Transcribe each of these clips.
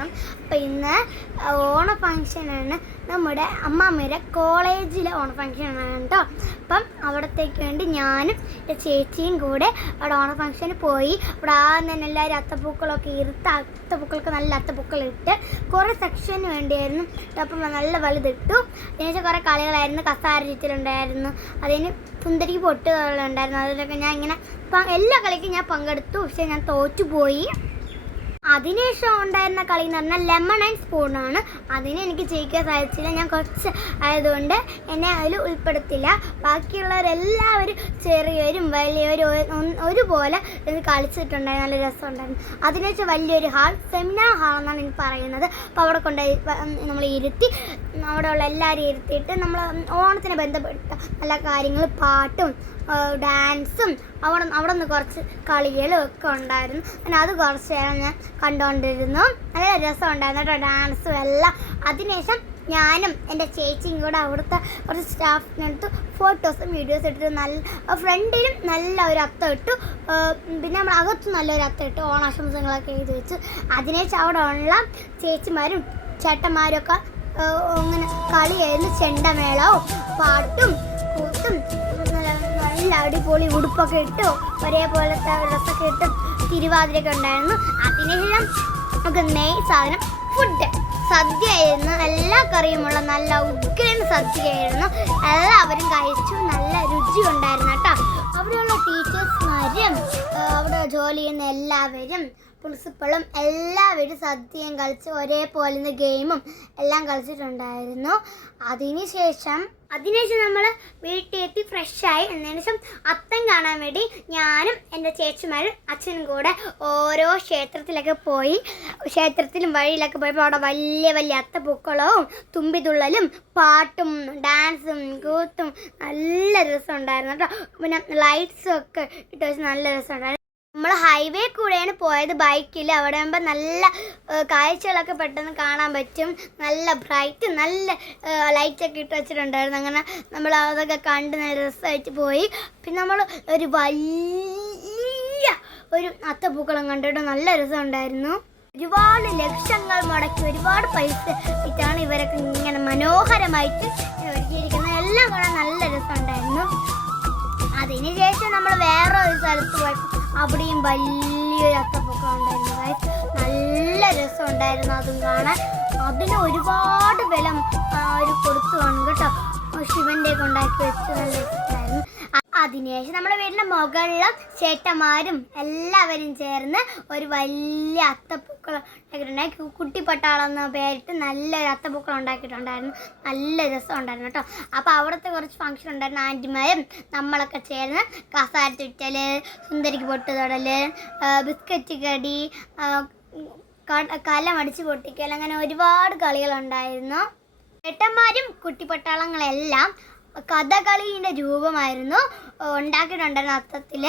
പറയണം അപ്പം ഇന്ന് ഓണ ഫങ്ഷനാണ് നമ്മുടെ അമ്മാമ്മയുടെ കോളേജിലെ ഓണ ഫങ്ഷനാണ് കേട്ടോ. അപ്പം അവിടത്തേക്ക് വേണ്ടി ഞാനും എന്റെ ചേച്ചിയും കൂടെ അവിടെ ഓണ ഫങ്ഷന് പോയി. അവിടെ ആദ്യം തന്നെ എല്ലാവരും അത്തപ്പൂക്കളൊക്കെ ഇരുത്ത് അത്തപ്പൂക്കളൊക്കെ നല്ല അത്തപ്പൂക്കൾ ഇട്ട് കുറേ സെക്ഷന് വേണ്ടിയായിരുന്നു. അപ്പം നല്ല വലുതിട്ടു അതിനുശേഷം കുറേ കളികളായിരുന്നു. കസാര ചുറ്റലുണ്ടായിരുന്നു അതിന് സുന്ദരിക്ക് പൊട്ടുകളുണ്ടായിരുന്നു. അതിലൊക്കെ ഞാൻ ഇങ്ങനെ എല്ലാ കളിക്കും ഞാൻ പങ്കെടുത്തു. പക്ഷേ ഞാൻ തോറ്റുപോയി. അതിനുശേഷം ഉണ്ടായിരുന്ന കളി എന്ന് പറഞ്ഞാൽ ലെമൺ ആൻഡ് സ്പൂണാണ് അതിന് എനിക്ക് ജയിക്കാൻ സാധിച്ചില്ല. ഞാൻ കുറച്ച് ആയതുകൊണ്ട് എന്നെ അതിൽ ഉൾപ്പെടുത്തില്ല. ബാക്കിയുള്ളവരെല്ലാവരും ചെറിയവരും വലിയവരും ഒരുപോലെ ഇത് കളിച്ചിട്ടുണ്ടായിരുന്നു. നല്ല രസമുണ്ടായിരുന്നു. അതിനുശേഷം വലിയൊരു ഹാൾ സെമിനാർ ഹാൾ എന്നാണ് എനിക്ക് പറയുന്നത്. അപ്പോൾ അവിടെ കൊണ്ടുപോയി നമ്മൾ ഇരുത്തി അവിടെയുള്ള എല്ലാവരും ഇരുത്തിയിട്ട് നമ്മൾ ഓണത്തിന് ബന്ധപ്പെട്ട നല്ല കാര്യങ്ങൾ പാട്ടും ഡാൻസും അവിടെ അവിടെ നിന്ന് കുറച്ച് കളികളും ഒക്കെ ഉണ്ടായിരുന്നു. അങ്ങനെ അത് കുറച്ച് നേരം ഞാൻ കണ്ടുകൊണ്ടിരുന്നു നല്ല രസമുണ്ടായിരുന്നു കേട്ടോ ഡാൻസും എല്ലാം. അതിനുശേഷം ഞാനും എന്റെ ചേച്ചിയും കൂടെ അവിടുത്തെ കുറച്ച് സ്റ്റാഫിനടുത്ത് ഫോട്ടോസും വീഡിയോസും ഇട്ടിട്ട് നല്ല ഫ്രണ്ടിലും നല്ല ഒരു അത്തം ഇട്ടു. പിന്നെ നമ്മൾ അകത്തും നല്ലൊരു അത്തം ഇട്ടു. ഓണാശംസകളൊക്കെ എഴുതി വെച്ചു. അതിനേശം അവിടെ ഉള്ള ചേച്ചിമാരും ചേട്ടന്മാരൊക്കെ അങ്ങനെ കളിയായിരുന്നു. ചെണ്ടമേളവും പാട്ടും കൂത്തും നല്ല അടിപൊളി ഉടുപ്പൊക്കെ ഇട്ടു. ഒരേപോലത്തെ ഡ്രസ്സൊക്കെ ഇട്ട്. തിരുവാതിരയൊക്കെ ഉണ്ടായിരുന്നു. അതിനെല്ലാം നമുക്ക് മെയിൻ സാധനം ഫുഡ് സദ്യ ആയിരുന്നു എല്ലാ കറിയുമുള്ള നല്ല ഉഗ്രൻ സദ്യയായിരുന്നു. എല്ലാവരും കഴിച്ചു. നല്ല രുചി ഉണ്ടായിരുന്നു കേട്ടോ. അവിടെയുള്ള ടീച്ചേഴ്സ്മാരും അവിടെ ജോലി ചെയ്യുന്ന എല്ലാവരും പ്രിൻസിപ്പളും എല്ലാവരും സദ്യയും കളിച്ച് ഒരേപോലെ ഗെയിമും എല്ലാം കളിച്ചിട്ടുണ്ടായിരുന്നു. അതിനുശേഷം അതിനുശേഷം നമ്മൾ വീട്ടിൽ എത്തി ഫ്രഷായി എന്നതിനുശേഷം അത്തം കാണാൻ വേണ്ടി ഞാനും എന്റെ ചേച്ചിമാരും അച്ഛനും കൂടെ ഓരോ ക്ഷേത്രത്തിലൊക്കെ പോയി. ക്ഷേത്രത്തിലും വഴിയിലൊക്കെ പോയപ്പോൾ അവിടെ വലിയ വലിയ അത്തപ്പൂക്കളവും തുമ്പിതുള്ളലും പാട്ടും ഡാൻസും കൂത്തും നല്ല രസം ഉണ്ടായിരുന്നു കേട്ടോ. പിന്നെ ലൈറ്റ്സും ഒക്കെ ഇട്ട് വെച്ച് നല്ല രസമുണ്ടായിരുന്നു. നമ്മൾ ഹൈവേ കൂടെയാണ് പോയത്. ബൈക്കിൽ അവിടെ ആകുമ്പോൾ നല്ല കാഴ്ചകളൊക്കെ പെട്ടെന്ന് കാണാൻ പറ്റും. നല്ല ബ്രൈറ്റ് നല്ല ലൈറ്റൊക്കെ ഇട്ട് വെച്ചിട്ടുണ്ടായിരുന്നു. അങ്ങനെ നമ്മൾ അതൊക്കെ കണ്ട് നല്ല രസമായിട്ട് പോയി. പിന്നെ നമ്മൾ ഒരു വലിയ ഒരു അത്തപ്പൂക്കളം കണ്ടിട്ട് നല്ല രസമുണ്ടായിരുന്നു. ഒരുപാട് ലക്ഷങ്ങൾ മുടക്കി ഒരുപാട് പൈസ ഇട്ടാണ് ഇവരൊക്കെ ഇങ്ങനെ മനോഹരമായിട്ട് ഒരുക്കിയിരിക്കുന്നത്. എല്ലാം കാണാൻ നല്ല രസമുണ്ടായിരുന്നു. അതിനുശേഷം നമ്മൾ വേറെ ഒരു സ്ഥലത്ത് പോയപ്പോൾ അവിടെയും വലിയൊരു അത്തപ്പൊക്കം ഉണ്ടായിരുന്നു. നല്ല രസം ഉണ്ടായിരുന്നു അതും കാണാൻ. അതിന് ഒരുപാട് ബലം അവർ കൊടുത്തു കാണും കേട്ടോ. ശിവന്റെ ഒക്കെ ഉണ്ടാക്കി വെച്ച് നല്ല അതിനുശേഷം നമ്മുടെ വീടിന്റെ മുകളിലും ചേട്ടന്മാരും എല്ലാവരും ചേർന്ന് ഒരു വലിയ അത്തപ്പൂക്കളം ഉണ്ടാക്കിയിട്ടുണ്ടായി കുട്ടിപ്പട്ടാളം എന്ന പേരിട്ട് നല്ലൊരു അത്തപ്പൂക്കളം ഉണ്ടാക്കിയിട്ടുണ്ടായിരുന്നു. നല്ല രസം ഉണ്ടായിരുന്നു കേട്ടോ. അപ്പോൾ അവിടുത്തെ കുറച്ച് ഫംഗ്ഷൻ ഉണ്ടായിരുന്നു. ആന്റിമാരും നമ്മളൊക്കെ ചേർന്ന് കസാര ചുറ്റൽ സുന്ദരിക്ക് പൊട്ട് തൊടൽ ബിസ്ക്കറ്റ് കടി കലം അടിച്ച് പൊട്ടിക്കൽ അങ്ങനെ ഒരുപാട് കളികളുണ്ടായിരുന്നു. ചേട്ടന്മാരും കുട്ടിപ്പട്ടാളങ്ങളെല്ലാം കഥകളിയുടെ രൂപമായിരുന്നു ഉണ്ടാക്കിയിട്ടുണ്ടായിരുന്ന അത്തത്തിൽ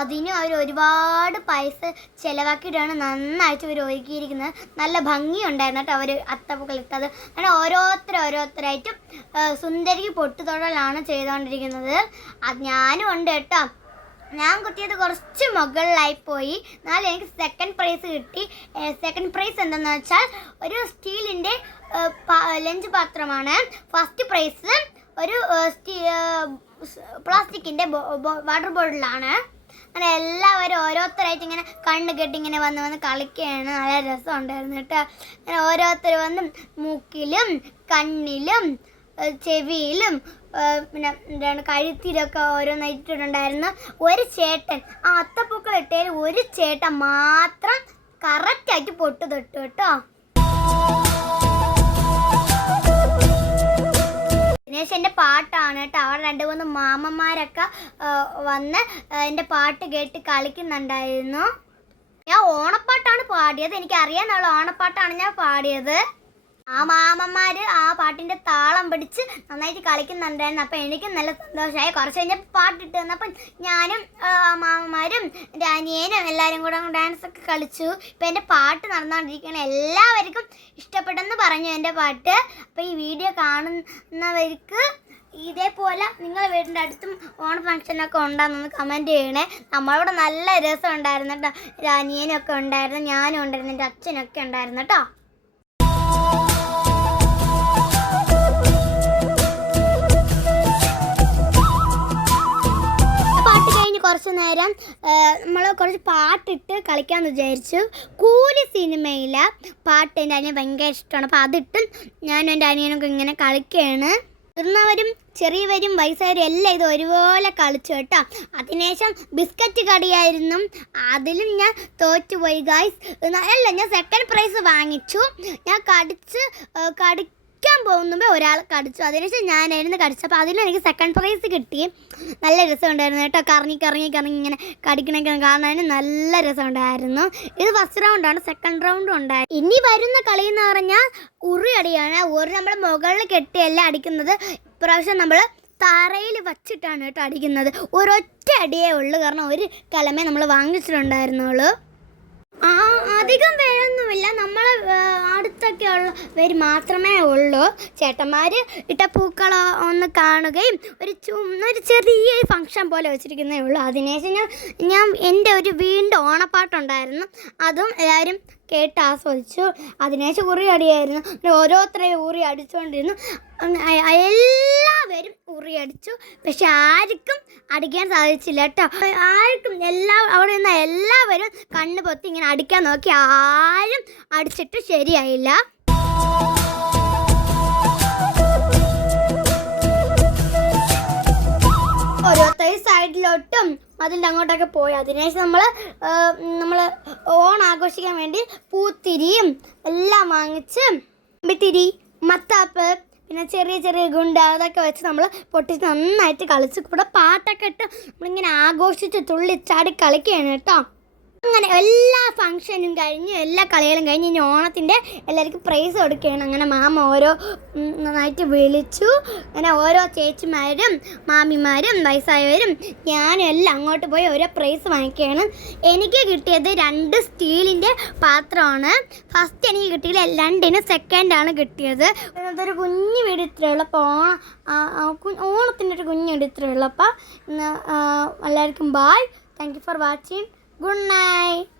അതിന് അവർ ഒരുപാട് പൈസ ചിലവാക്കിയിട്ടാണ് നന്നായിട്ട് ഇവർ ഒരുക്കിയിരിക്കുന്നത്. നല്ല ഭംഗിയുണ്ടായിരുന്നു കേട്ടോ അവർ അത്തപ്പൂക്കൾ ഇട്ടത്. അങ്ങനെ ഓരോരുത്തർ ഓരോരുത്തരായിട്ടും സുന്ദരിക്ക് പൊട്ടുതൊടലാണ് ചെയ്തുകൊണ്ടിരിക്കുന്നത്. അത് ഞാനും ഉണ്ട് കേട്ടോ. ഞാൻ കുത്തിയത് കുറച്ച് മുകളിലായി പോയി. എന്നാലും എനിക്ക് സെക്കൻഡ് പ്രൈസ് കിട്ടി. സെക്കൻഡ് പ്രൈസ് എന്തെന്ന് വെച്ചാൽ ഒരു സ്റ്റീലിന്റെ ലഞ്ച് പാത്രമാണ്. ഫസ്റ്റ് പ്രൈസ് ഒരു പ്ലാസ്റ്റിക്കിന്റെ വാട്ടർ ബോട്ടിലാണ്. അങ്ങനെ എല്ലാവരും ഓരോരുത്തരായിട്ട് ഇങ്ങനെ കണ്ണ് കെട്ടി ഇങ്ങനെ വന്ന് വന്ന് കളിക്കുകയാണ്. നല്ല രസം ഉണ്ടായിരുന്നു കേട്ടോ. അങ്ങനെ ഓരോരുത്തർ വന്ന് മൂക്കിലും കണ്ണിലും ചെവിയിലും പിന്നെ എന്താണ് കഴുത്തിലൊക്കെ ഓരോന്നായിട്ടിട്ടുണ്ടായിരുന്നു. ഒരു ചേട്ടൻ ആ അത്തപ്പൂക്കൾ ഇട്ടതിൽ ഒരു ചേട്ടൻ മാത്രം കറക്റ്റായിട്ട് പൊട്ട് തൊട്ടു കേട്ടോ. ദിനേശ് എന്റെ പാട്ടാണ് കേട്ടോ. അവിടെ രണ്ട് മൂന്ന് മാമന്മാരൊക്കെ വന്ന് എന്റെ പാട്ട് കേട്ട് കളിക്കുന്നുണ്ടായിരുന്നു. ഞാൻ ഓണപ്പാട്ടാണ് പാടിയത്. എനിക്കറിയാന്നുള്ള ഓണപ്പാട്ടാണ് ഞാൻ പാടിയത്. ആ മാമന്മാര് ആ പാട്ടിന്റെ താളം പിടിച്ച് നന്നായിട്ട് കളിക്കുന്നുണ്ടായിരുന്നു. അപ്പം എനിക്ക് നല്ല സന്തോഷമായി. കുറച്ച് കഴിഞ്ഞപ്പോൾ പാട്ടിട്ട് തന്നപ്പം ഞാനും മാമന്മാരും എന്റെ അനിയനും എല്ലാവരും കൂടെ ഡാൻസ് ഒക്കെ കളിച്ചു. ഇപ്പം എന്റെ പാട്ട് നടന്നുകൊണ്ടിരിക്കുകയാണ് എല്ലാവർക്കും ഇഷ്ടപ്പെട്ടെന്ന് പറഞ്ഞു എന്റെ പാട്ട്. അപ്പോൾ ഈ വീഡിയോ കാണുന്നവർക്ക് ഇതേപോലെ നിങ്ങൾ വീടിന്റെ അടുത്തും ഓണ ഫംഗ്ഷനൊക്കെ ഉണ്ടാകുന്നൊന്ന് കമന്റ് ചെയ്യണേ. നമ്മളിവിടെ നല്ല രസം ഉണ്ടായിരുന്നു കേട്ടോ. അനിയനൊക്കെ ഉണ്ടായിരുന്നു ഞാനും ഉണ്ടായിരുന്നു എന്റെ അച്ഛനൊക്കെ ഉണ്ടായിരുന്നു കേട്ടോ. അന്നേരം നമ്മൾ കുറച്ച് പാട്ടിട്ട് കളിക്കാമെന്ന് വിചാരിച്ചു. കൂലി സിനിമയിലെ പാട്ട് എന്റെ അനിയൻ ഭയങ്കര ഇഷ്ടമാണ്. അപ്പോൾ അതിട്ട് ഞാനും എന്റെ അനിയനൊക്കെ ഇങ്ങനെ കളിക്കുകയാണ് മുതിർന്നവരും ചെറിയവരും വയസ്സായവരും എല്ലാം ഇത് ഒരുപോലെ കളിച്ചു കേട്ടോ. അതിനുശേഷം ബിസ്ക്കറ്റ് കടിയായിരുന്നു. അതിലും ഞാൻ തോറ്റുപോയി ഗായ്സ് അല്ല ഞാൻ സെക്കൻഡ് പ്രൈസ് വാങ്ങിച്ചു. ഞാൻ കടിച്ച് ഏ, കടിക്കാൻ പോകുമ്പോൾ ഒരാൾ കടിച്ചു. അതിനുശേഷം ഞാനായിരുന്നു കടിച്ചപ്പോൾ അതിൽ എനിക്ക് സെക്കൻഡ് പ്രൈസ് കിട്ടി. നല്ല രസമുണ്ടായിരുന്നു കേട്ടോ. കറങ്ങി കറങ്ങി കറങ്ങി ഇങ്ങനെ കടിക്കണൊക്കെ കാണാൻ നല്ല രസമുണ്ടായിരുന്നു. ഇത് ഫസ്റ്റ് റൗണ്ടാണ് സെക്കൻഡ് റൗണ്ടും ഉണ്ടായിരുന്നു ഇനി വരുന്ന കളി എന്ന് പറഞ്ഞാൽ ഉറി അടിയാണ് ഒരു നമ്മൾ മുകളിൽ കെട്ടിയല്ല അടിക്കുന്നത്. ഇപ്രാവശ്യം നമ്മൾ തറയിൽ വച്ചിട്ടാണ് കേട്ടോ അടിക്കുന്നത്. ഒരൊറ്റ അടിയേ ഉള്ളൂ. കാരണം ഒരു കലമേ നമ്മൾ വാങ്ങിച്ചിട്ടുണ്ടായിരുന്നുള്ളൂ. അധികം പേരൊന്നുമില്ല. നമ്മൾ അടുത്തൊക്കെ ഉള്ള മാത്രമേ ഉള്ളൂ. ചേട്ടന്മാർ ഇട്ട പൂക്കൾ ഒന്ന് കാണുകയും ഒരു ഒരു ചെറിയ ഫംഗ്ഷൻ പോലെ വെച്ചിരിക്കുന്നേ ഉള്ളൂ. അതിനുശേഷം ഞാൻ ഞാൻ എന്റെ ഒരു വീണ്ടും ഓണപ്പാട്ടുണ്ടായിരുന്നു. അതും എല്ലാവരും കേട്ട് ആസ്വദിച്ചു. അതിനുശേഷം ഉറി അടിയായിരുന്നു. ഓരോരുത്തരെയും ഉറി അടിച്ചുകൊണ്ടിരുന്നു. അ- എല്ലാവരും ഉറി അടിച്ചു പക്ഷെ ആർക്കും അടിക്കാൻ സാധിച്ചില്ല കേട്ടോ. ആർക്കും എല്ലാ അവിടെ നിന്ന് എല്ലാവരും കണ്ണ് പൊത്തി ഇങ്ങനെ അടിക്കാൻ നോക്കി. ആരും അടിച്ചിട്ട് ശരിയായില്ല. ഓരോരുത്തർ സൈഡിലോട്ടും അതിന്റെ അങ്ങോട്ടൊക്കെ പോയി. അതിനുശേഷം നമ്മൾ നമ്മൾ ഓൺ ആഘോഷിക്കാൻ വേണ്ടി പൂത്തിരിയും എല്ലാം വാങ്ങിച്ച് തിരി മത്താപ്പ് പിന്നെ ചെറിയ ചെറിയ ഗുണ്ട അതൊക്കെ വെച്ച് നമ്മൾ പൊട്ടിച്ച് നന്നായിട്ട് കളിച്ച് കൂടെ പാട്ടൊക്കെ ഇട്ട് നമ്മളിങ്ങനെ ആഘോഷിച്ച് തുള്ളിച്ചാടി കളിക്കുകയാണ് കേട്ടോ. അങ്ങനെ എല്ലാ ഫങ്ഷനും കഴിഞ്ഞ് എല്ലാ കളികളും കഴിഞ്ഞ് ഇനി ഓണത്തിന്റെ എല്ലാവർക്കും പ്രൈസ് കൊടുക്കുകയാണ്. അങ്ങനെ മാമ ഓരോ നന്നായിട്ട് വിളിച്ചു. അങ്ങനെ ഓരോ ചേച്ചിമാരും മാമിമാരും വയസ്സായവരും ഞാനും എല്ലാം അങ്ങോട്ട് പോയി ഓരോ പ്രൈസ് വാങ്ങിക്കുകയാണ്. എനിക്ക് കിട്ടിയത് രണ്ട് സ്റ്റീലിന്റെ പാത്രമാണ്. ഫസ്റ്റ് എനിക്ക് കിട്ടിയില്ല രണ്ടിന് സെക്കൻഡാണ് കിട്ടിയത്. അതൊരു കുഞ്ഞു വീട് ഇത്രയുള്ളപ്പോൾ ഓണത്തിന്റെ ഒരു കുഞ്ഞു വീട് ഇത്രയുള്ളപ്പോൾ എല്ലാവർക്കും bye thank you for watching Good night.